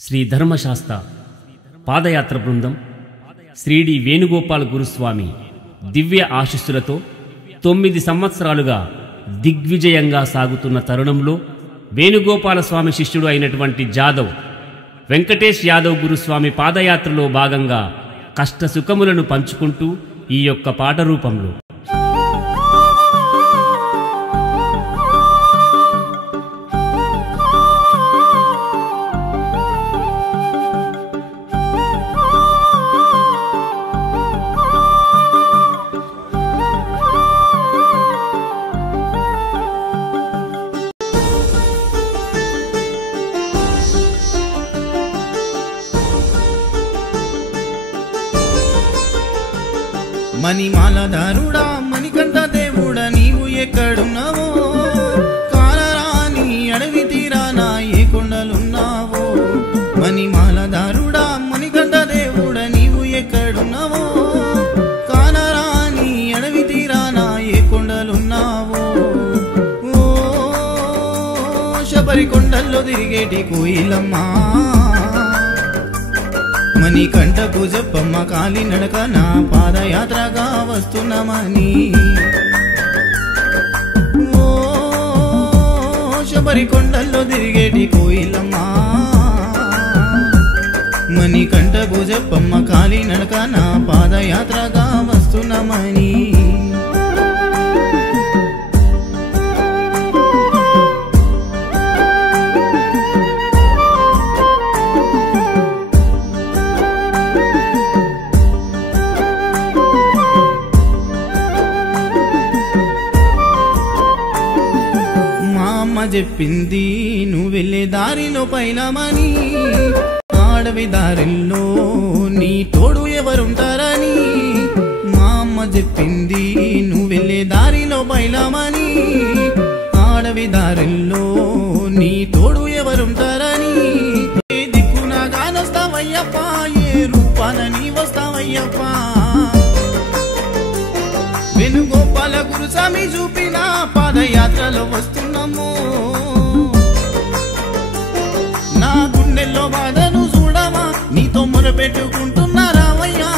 శ్రీ ధర్మశాస్త్ర పాదయాత్ర బృందం శ్రీడి వేణుగోపాల్ గురుస్వామి దివ్య ఆశీస్సులతో 9 సంవత్సరాలుగా దిగ్విజయంగా సాగుతున్న తరుణంలో వేణుగోపాల స్వామి శిష్యుడు అయినటువంటి జాదవ్ వెంకటేష్ యాదవ్ గురుస్వామి పాదయాత్రలో భాగంగా కష్ట సుఖములను పంచుకుంటూ ఈ యొక్క పాట రూపంలో మణిమాలధారుడా మణికంఠ దేవుడా నీవు ఎక్కడున్నావో కాలరాని అడవి తీరానా ఏ కొండలున్నావో మణిమాలధారుడా మణికంఠ దేవుడా నీవు ఎక్కడున్నావో కాలరాని అడవి తీరానా ఏ కొండలున్నావో ఓ శబరి కొండల్లో తిరిగేటి కోయిలమ్మా మణికంఠకు చెప్పమ్మ కాలి నడక నా పాదయాత్రగా వస్తున్నామని ఓ శబరి కొండల్లో తిరిగేటి కోయిలమ్మా మణికంఠకు చెప్పమ్మ కాలి నడక నా పాదయాత్రగా వస్తున్నామని చెప్పింది నువ్వు వెళ్ళే దారిలో పైలమని ఆడవి దారిలో నీ తోడు ఎవరుంటారని మా అమ్మ చెప్పింది నువ్వు వెళ్ళే దారిలో పైలమని ఆడవి దారిలో నీ తోడు ఎవరుంటారని ఏ దిక్కున గానొస్తావయ్యప్ప ఏ రూపాన నీ వస్తావయ్యప్ప వేణుగోపాల గురుస్వామి చూపిన పాదయాత్రలో వస్తున్నాము నా గుండెల్లో బాధను చూడమా నీతో మొరపెట్టుకుంటున్నా రావయ్యా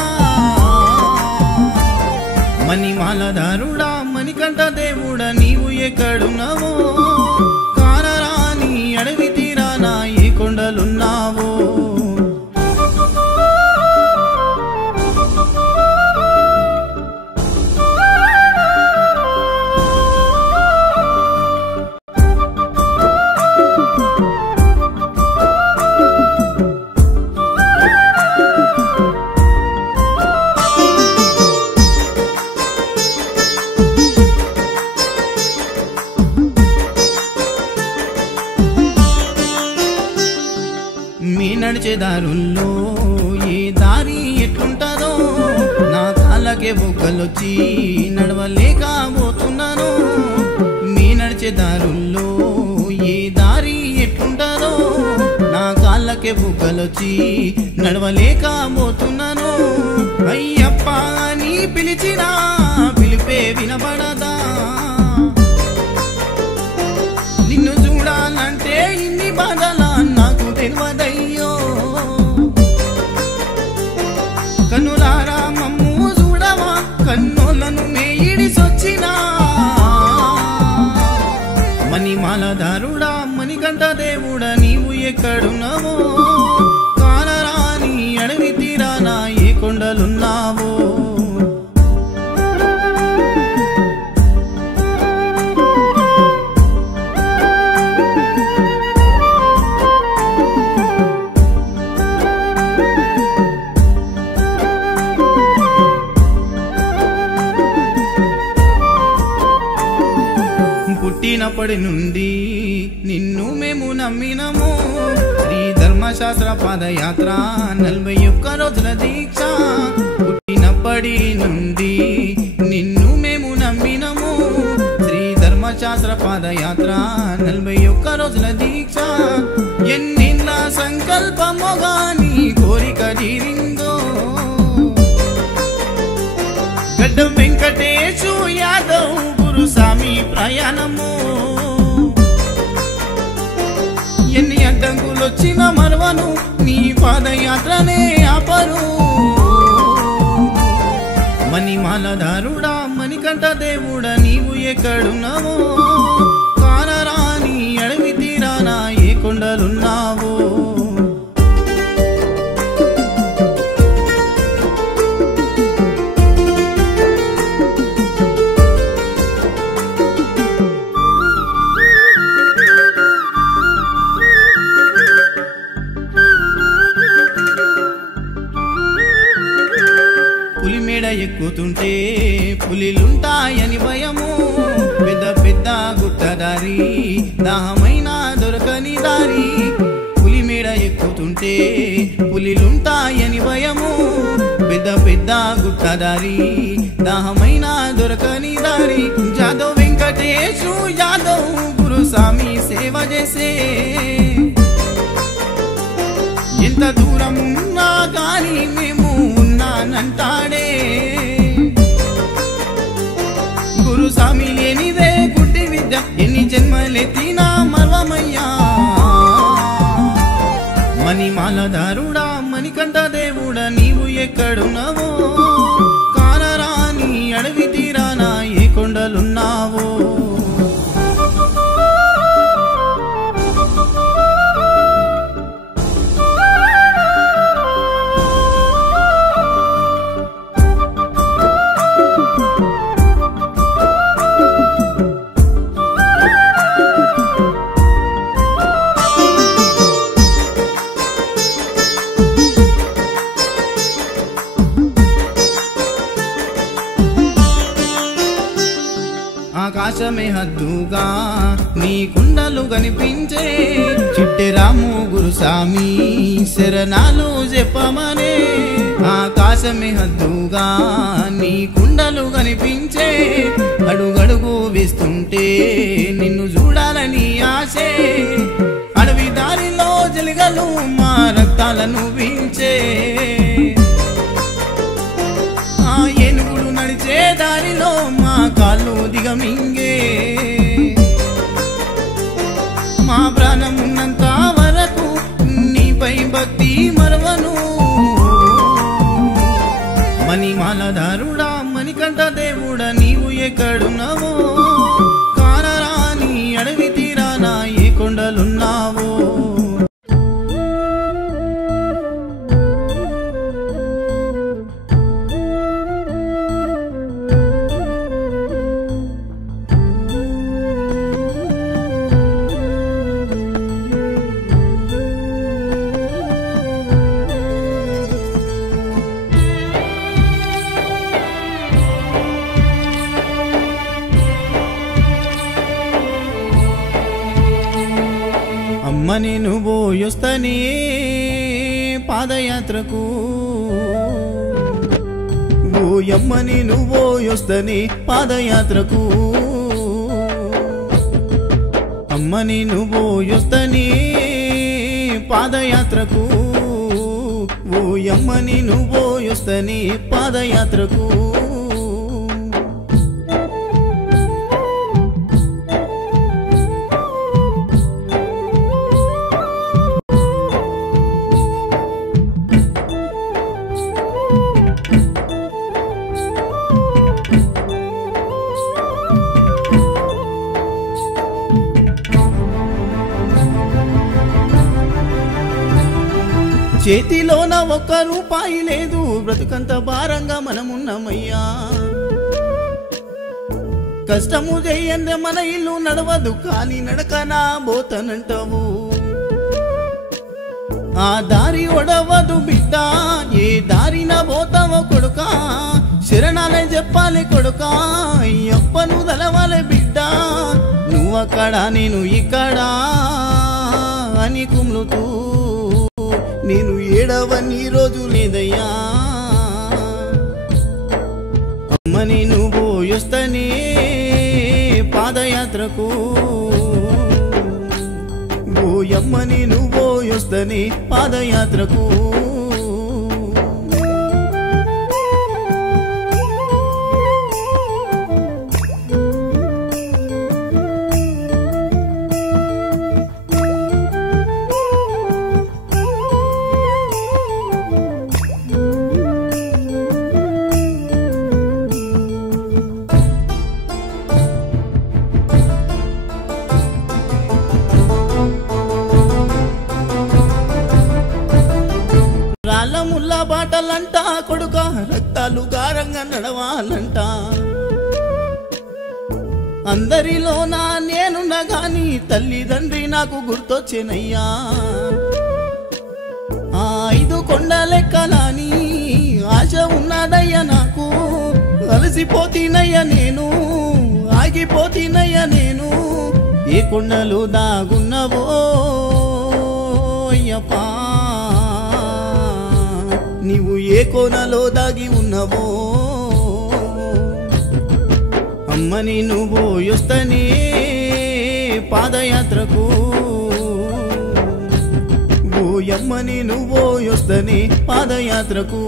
మణిమాలధారుడా మణికంఠ దేవుడా నీవు ఎక్కడున్నావో కానరాని అడవి తీరానా ఏ కొండలున్నావో నడిచే దారుల్లో ఏ దారి ఎట్లుంటారో నా కాళ్ళకే బొగ్గలొచ్చి నడవలేకపోతున్నాను మీ నడిచే దారుల్లో ఏ దారి ఎట్లుంటారో నా కాళ్ళకే బొగ్గలొచ్చి నడవలేకపోతున్నాను అయ్యప్ప అని పిలిచినా పిలిపే వినబడదా నిన్ను చూడాలంటే ఇన్ని బాధలా నాకు తెలియదయ్యో కన్నులారా మమ్ము చూడవా కన్నులను మేయిడిసొచ్చినా మణిమాలధారుడా మణికంఠ దేవుడా నీవు ఎక్కడున్నావో కానరాని అడవి తీరానా ఏ కొండలున్నావో పుట్టినప్పటి నుండి నిన్ను మేము నమ్మినము శ్రీ ధర్మశాస్త్ర పాదయాత్ర 41 రోజుల దీక్ష పుట్టినప్పటి నుండి నిన్ను మేము నమ్మినము శ్రీ ధర్మశాస్త్ర పాదయాత్ర 41 రోజుల దీక్ష ఎన్నిళ్ళ సంకల్పమో గాని కోరిక తీరిందో గడ్డ వెంకటేశు యాదవ్ గురుస్వామి ప్రయాణము ఎన్ని అడ్డంకులు వచ్చిన మరవను నీ పాదయాత్రనే ఆపరు మణిమాలధారుడా మణికంఠ దేవుడా నీవు ఎక్కడున్నావో కానరాని అడవి తీరాన ఏ కొండలున్నావో ఎక్కుతుంటే పులిలుంటాయని భయము పెద్ద పెద్ద గుట్టదారి దాహమైన దొరకని దారి పులి మేడ ఎక్కుతుంటే పులిలుంటాయని భయము పెద్ద పెద్ద గుట్టదారి దాహమైన దొరకని దారి జాదవ్ వెంకటేశు యాదవ్ గురుస్వామి సేవ చేసే ఎంత దూరమున్నా కానీ మేము ఉన్నానంటాడే గురుస్వామి లేనిదే గుడ్డి విద్య ఎన్ని జన్మలెత్తినా మర్వమయ్యా మణిమాలధారుడా మణికంఠ దేవుడా నీవు ఎక్కడున్నావో కానరాని అడవి తీరాన ఏ కొండలున్నావో ఆకాశమే హద్దుగా నీ కుండలు కనిపించే చిట్టెరాము గురుస్వామి శరణాలు చెప్పమనే ఆకాశమే హద్దుగా నీ కుండలు కనిపించే అడుగడుగు వేస్తుంటే నిన్ను చూడాలని ఆశే అడవి దారిలో జలిగలు మా రక్తాలను వీంచే ఏనుగులు నడిచే దారిలో మా కాళ్ళు దిగమింగే మా ప్రాణం ఉన్నంత వరకు నీపై భక్తి మరవను మణిమాలధారుడా మణికంఠ దేవుడా నీవు ఎక్కడున్నావో కానరాని అడవి తీరాన ఏ కొండలున్నావో అమ్మ నేను పోయొస్తనే పాదయాత్రకు ఓయమ్మ నేను పోయొస్తనే పాదయాత్రకు అమ్మ నేను పోయొస్తనే పాదయాత్రకు ఓయమ్మ నేను పోయొస్తనే పాదయాత్రకు చేతిలోన ఒక్క రూపాయి లేదు బ్రతుకంత భారంగా మనమున్నామయ్యా కష్టము చేయండి మన ఇల్లు నడవదు కానీ నడకనా పోతనంటావు ఆ దారి ఒడవదు బిడ్డ ఏ దారిన పోతావో కొడుకా శరణాలే చెప్పాలి కొడుకా అప్పను దలవాలే బిడ్డ నువ్వక్కడ నేను ఇక్కడ అని కుమ్లుతూ నేను ఏడవని రోజు లేదయ్యా అమ్మ నేను పోయొస్తనే పాదయాత్రకు ఓయమ్మ నేను పోయొస్తనే పాదయాత్రకు బాటలంట కొడుక రక్తాలు గారంగా నడవాలంట అందరిలోనా నేనున్నా గాని తల్లిదండ్రి నాకు గుర్తొచ్చేనయ్యా 5 కొండలెక్కలాని ఆశ ఉన్నదయ్యా నాకు అలసిపోతీనయ్యా నేను ఆగిపోతీనయ్యా నేను ఏ కొండలు దాగున్నవో అయ్యప్పా నీవు ఏ కోనలో దాగి ఉన్నవో అమ్మని నువ్వు యొస్తనే పాదయాత్రకు ఓయమ్మని నువ్వు యొస్తనే పాదయాత్రకు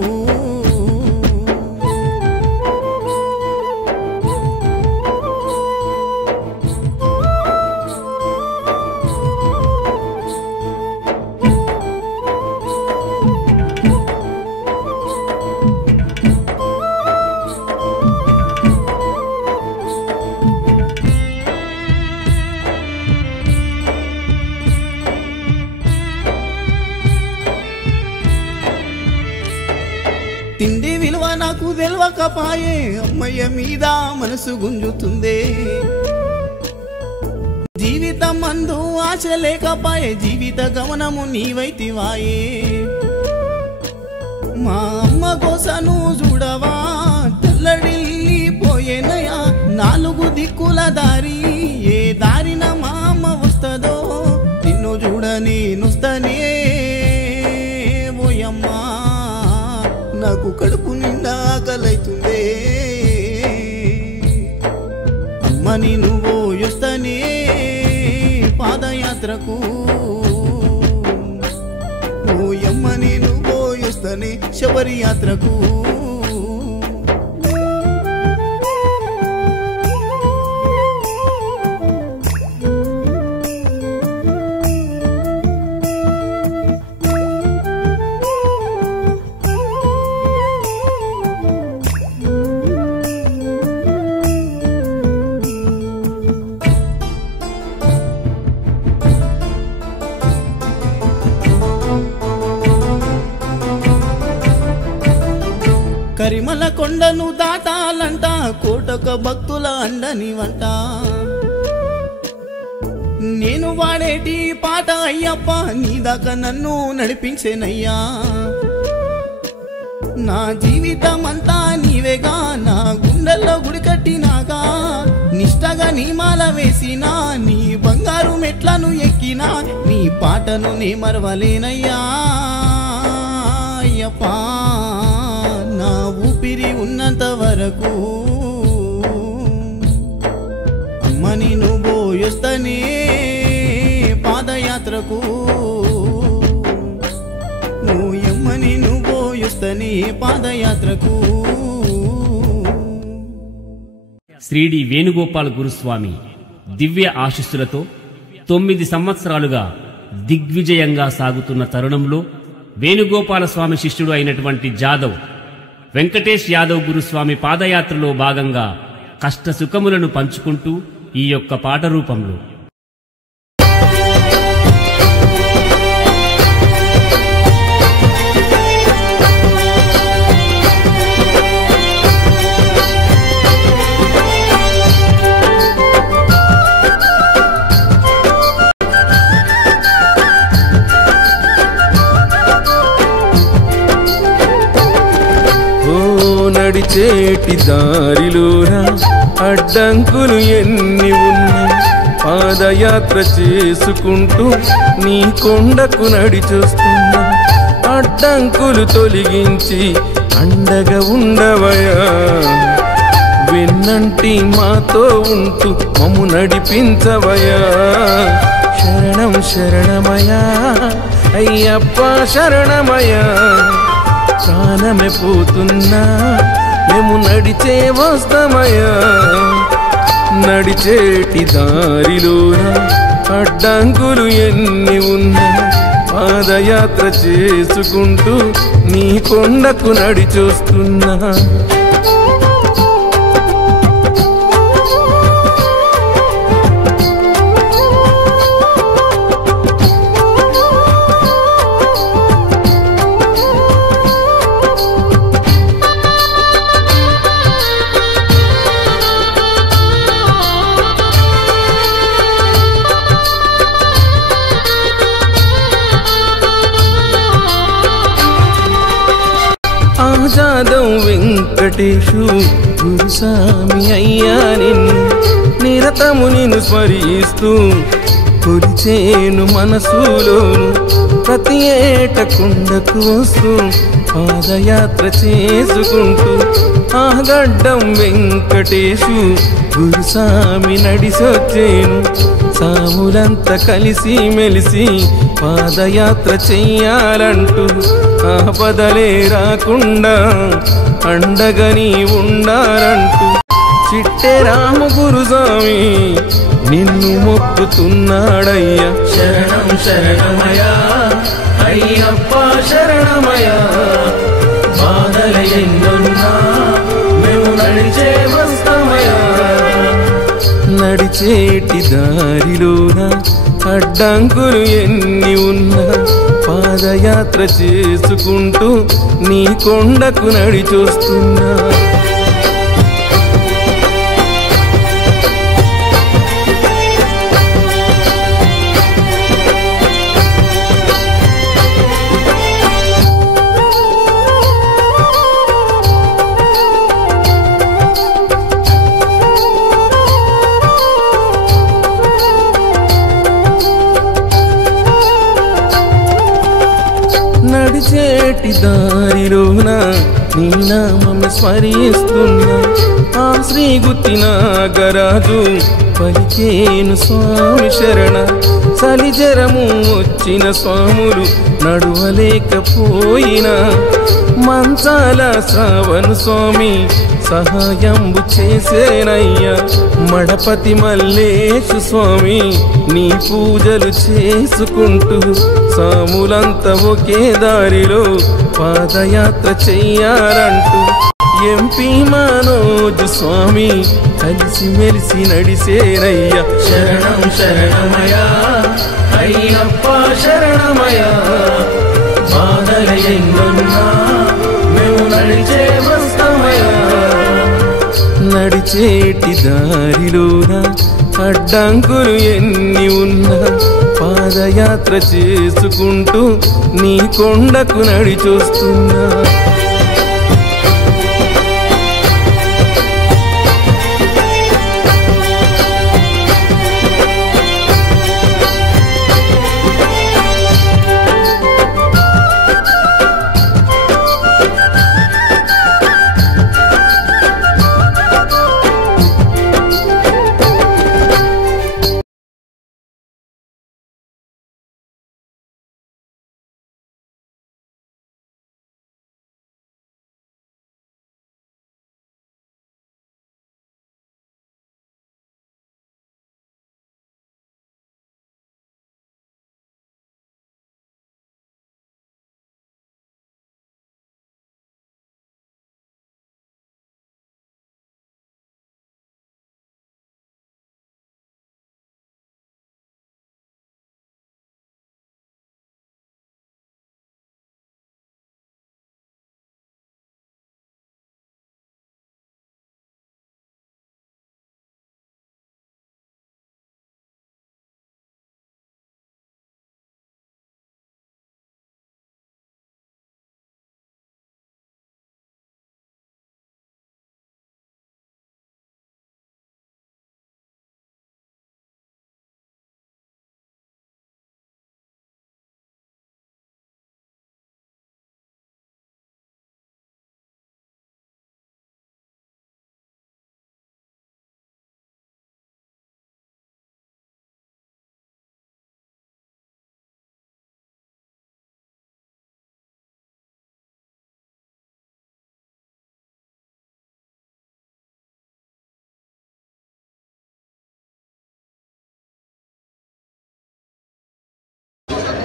తిండి విలువ నాకు తెలవకపాయే అమ్మయ్య మీద మనసు గుంజుతుందే జీవితం అందు ఆశ లేకపాయే జీవిత గమనము నీవైతివాయే మా అమ్మ కోసను చూడవా తెల్లడిల్లిపోయేనయా 4 దిక్కుల దారి ఏ దారిన మా అమ్మ వస్తుందో నిన్ను చూడ నేనొస్తనే ఓయమ్మా నాకు కడుపు నిండా ఆకలైతుందే అమ్మని నువ్వు యొస్తనే పాదయాత్రకు ఓయమ్మని నువ్వు యొస్తనే శబరి యాత్రకు కరిమల కొండను దాటాలంట కోటక భక్తుల అండని వంట నేను వాడేటి పాట అయ్యప్ప నీ దాకా నన్ను నడిపించేనయ్యా నా జీవితం అంతా నీవేగా నా గుండెల్లో గుడి కట్టినాగా నిష్టగా నీ మాల వేసినా నీ బంగారు మెట్లను ఎక్కినా నీ పాటను నే మరవలేనయ్యా అయ్యప్పా నా ఊపిరి ఉన్నంత వరకు అమ్మని నువ్వు యొస్తనే పాదయాత్రకు ఓయమ్మని నువ్వు యొస్తనే పాదయాత్రకు శ్రీడి వేణుగోపాల గురుస్వామి దివ్య ఆశీస్సులతో 9 సంవత్సరాలుగా దిగ్విజయంగా సాగుతున్న తరుణంలో వేణుగోపాల స్వామి శిష్యుడు అయినటువంటి జాదవ్ వెంకటేష్ యాదవ్ గురుస్వామి పాదయాత్రలో భాగంగా కష్ట సుఖములను పంచుకుంటూ ఈ యొక్క పాట రూపంలో నడిచేటి దారిలోనా అడ్డంకులు ఎన్ని ఉన్నా పాదయాత్ర చేసుకుంటూ నీ కొండకు నడిచొస్తున్నా అడ్డంకులు తొలగించి అండగా ఉండవయా వెన్నంటి మాతో ఉంటూ మమ్ము నడిపించవయా శరణం శరణమయా అయ్యప్ప శరణమయా ప్రాణమే పోతున్నా మేము నడిచే వస్తామయ్యా నడిచేటి దారిలోనా అడ్డంకులు ఎన్ని ఉన్నా పాదయాత్ర చేసుకుంటూ నీ కొండకు నడిచొస్తున్నా పాదం వెంకటేశు గురుస్వామి అయ్యా నిన్ను నిరతము నిన్ను స్మరిస్తూ కొలిచేను మనసులోను ప్రతి ఏట కొండకు వస్తూ పాదయాత్ర చేసుకుంటూ ఆ గడ్డం వెంకటేశు గురుస్వామి నడిసొచ్చేను సాములంతా కలిసి మెలిసి పాదయాత్ర చెయ్యాలంటూ ఆపదలే రాకుండా అండగని ఉండాలంటూ చిట్టె రామ గురుస్వామి నిన్ను మొక్కుతున్నాడయ్యా శరణం శరణమయ్యా అయ్యప్ప శరణమయ్యా బాధల ఎన్నున్నా మేము నడిచే వస్తామయ్యా నడిచేటి దారిలోన అడ్డంకులు ఎన్ని ఉన్నా పాదయాత్ర చేసుకుంటూ నీ కొండకు నడిచొస్తున్నా నడిచేటి దారిలోన నీ నామం స్మరిస్తున్నా ఆ శ్రీ గుత్తి నాగరాజు పలికేను స్వామి శరణ సలిజరము వచ్చిన స్వాములు నడువలేకపోయినా మంచాల శ్రావణ స్వామి సహాయంబు చేసేనయ్యా మడపతి మల్లేశు స్వామి నీ పూజలు చేసుకుంటూ సాములంతా ఒకే దారిలో పాదయాత్ర చెయ్యాలంటూ ఎంపీ మనోజు స్వామి కలిసి మెలిసి నడిసేనయ్యా శరణం శరణమయ్యా అయ్యప్ప శరణమయ్యా బాధల ఎన్నున్నా మేము నడిచే వస్తామయ్యా నడిచేటి దారిలోన అడ్డంకులు ఎన్ని ఉన్నా పాదయాత్ర చేసుకుంటూ నీ కొండకు నడిచొస్తున్నా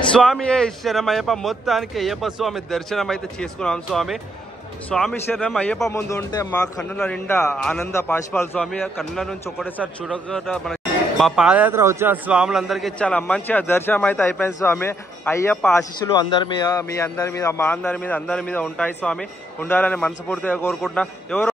స్వామి శరణం అయ్యప్ప మొత్తానికి అయ్యప్ప స్వామి దర్శనం అయితే చేసుకున్నాం స్వామి శరణం అయ్యప్ప ముందు ఉంటే మా కన్నుల నిండా ఆనంద పాశుపాల స్వామి కన్నుల నుంచి ఒకటేసారి చూడకుండా మన మా పాదయాత్ర వచ్చిన స్వాములందరికీ చాలా మంచిగా దర్శనం అయితే అయిపోయింది స్వామి అయ్యప్ప ఆశీస్సులు అందరి మీద మీ అందరి మీద మా అందరి మీద ఉంటాయి స్వామి ఉండాలని మనస్ఫూర్తిగా కోరుకుంటున్నా ఎవరు